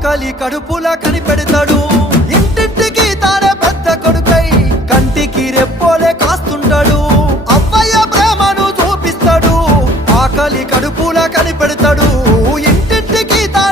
ఆకలి కడుపుల కనిపెడతాడు ఇంటింటికి తానే పెద్ద కొడుకై కంటికి రెప్పోలే కాస్తుంటాడు అవ్వయ్య ప్రేమను చూపిస్తాడు ఆకలి కడుపుల కనిపెడతాడు ఇంటింటికి తానే